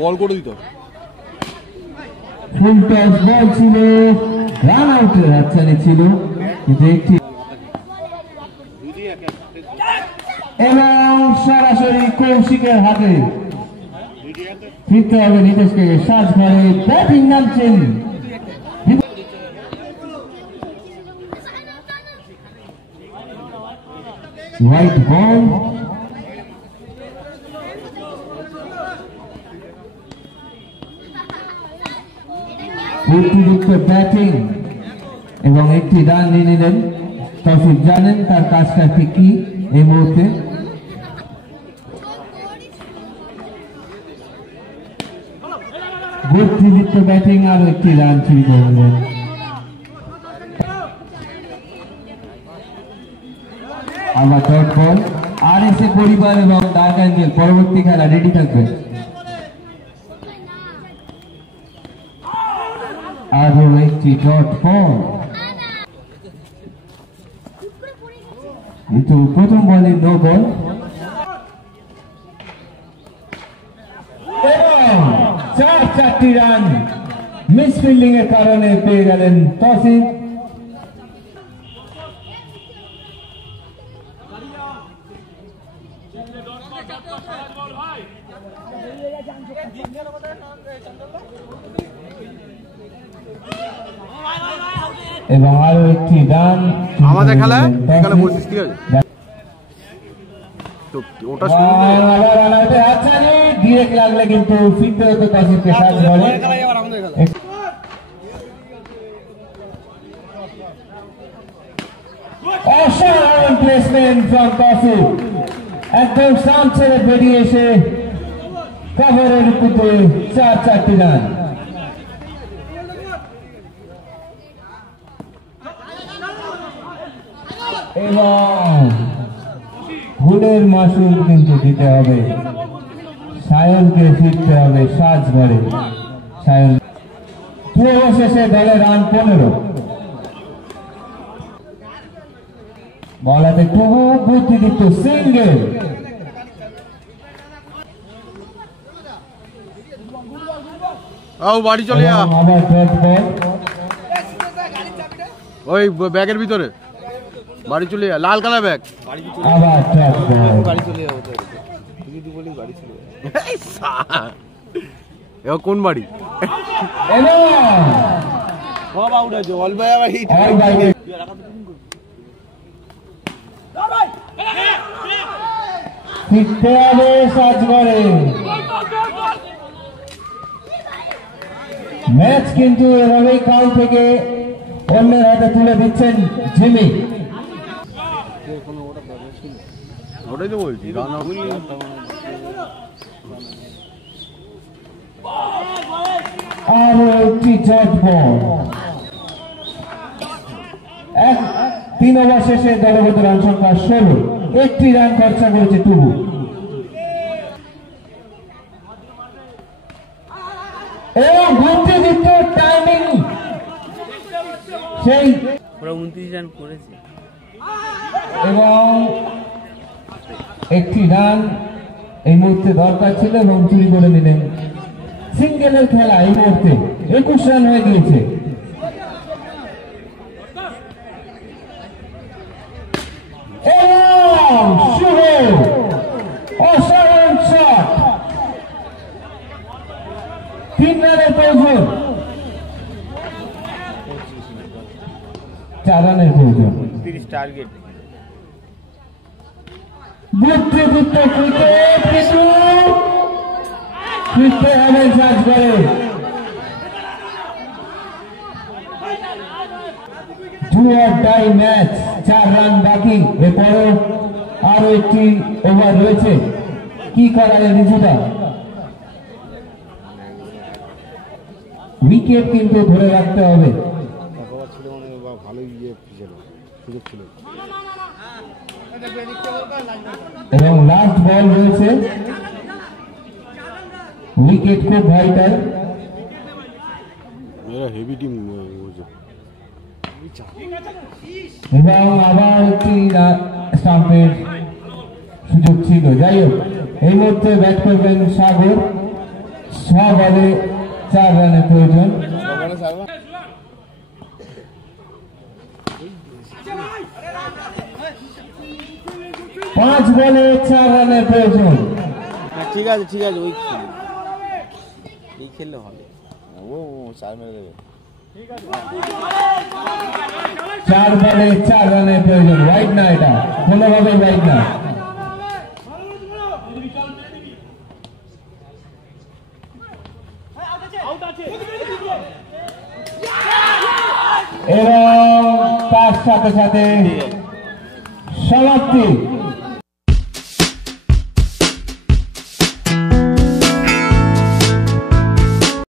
বল করে দিত full toss বল ছিল রান আউটের হাতছানি ছিল কিন্তু একটি এবং সরাসরি কৌশিকের হাতে ফিরতে হবে নীতিশকে সাজ ঘরে ব্যাটিং নামছেন হোয়াইট বল অতিরিক্ত ব্যাটিং এবং একটি রান নিয়ে নিলেন তৌফিক জানেন তার কাজটা ঠিক কি এই মুহূর্তে অতিরিক্ত ব্যাটিং আর একটি রান চুরি করলেন আবার ডট বল আর এসে পরিবার এবং ডার্ক অ্যাঞ্জেল পরবর্তী খেলা রেডি থাকবে আরো একটি ডট বল কিন্তু প্রথম বলে নো বল চারটি রান মিস ফিল্ডিং এর কারণে পেয়ে গেলেন তৌফিক এবং আরো একটি রান আমাদের খেলায় এখানে বলছিস ঠিক আছে তো ওটা ডিরেক্ট লাগলে কিন্তু ফিরতে হতো তৌফিককে সাজ বলে অসাধারণ প্লেসমেন্ট ফ্রম তৌফিক একদম স্টাম্প ছেড়ে বেরিয়ে এসে কভারের উপরে চারটি রান এবং ভুলের মাসুল কিন্তু দিতে হবে সায়নকে ফিরতে হবে সাজ ঘরে সায়ন শেষে দলে রান 15 বলাতে খুব বুদ্ধিদীপ্ত সিঙ্গেল বাড়ি চলে যা আবার ডট বল ওই ব্যাগের ভিতরে বাড়ি চলে যা লাল কালার ব্যাগ আবার ডট বল বাড়ি চলে যাও দিদি বলি বাড়ি চলে যাও কোন বাড়ি বাবা উঠে জল ভাই ফিরতে হবে সাজ ঘরে ম্যাচ কিন্তু এভাবেই কাল থেকে অন্যের হাতে তুলে দিচ্ছেন জিমি ওটাই তো বলছি আরো একটি ডট বল 3 ওভার শেষে দলগত রান সংখ্যা 16 একটি রান খরচা করেছে টুবু এবং বুদ্ধিদীপ্ত টাইমিং সেই 29 রান করেছে এবং একটি রান এই মুহূর্তে দরকার ছিল এবং চুরি করে নিলেন সিঙ্গেলের খেলা এই মুহূর্তে 21 রান হয়ে গিয়েছে এবং শুভ অসাধারণ শট 3 রানের প্রয়োজন 4 রানের প্রয়োজন 30 টার্গেট বুদ্ধিদীপ্ত ক্রিকেট কিন্তু ফিরতে হবে সাজ করে ডাই ম্যাচ 4 রান বাকি এরপরও আরো একটি ওভার রয়েছে কি করা যায় রিজুদা উইকেট কিন্তু ধরে রাখতে হবে এবং লাস্ট বল রয়েছে উইকেট খুব ভাইটাল হেভি টিম এবং আবার একটি স্টাম্পের সুযোগ ছিল যাই হোক এই মুহূর্তে ব্যাট করবেন সাগর 6 বলে 4 রানের প্রয়োজন। 5 বলে 4 রানের প্রয়োজন। ঠিক আছে ওই খেললে হবে। ও 4 মেরে দেবে। 4 বলে 4 রানের প্রয়োজন। রাইট না, এটা কোনোভাবে রাইট না। এবং তার সাথে সাথে সমাপ্তি।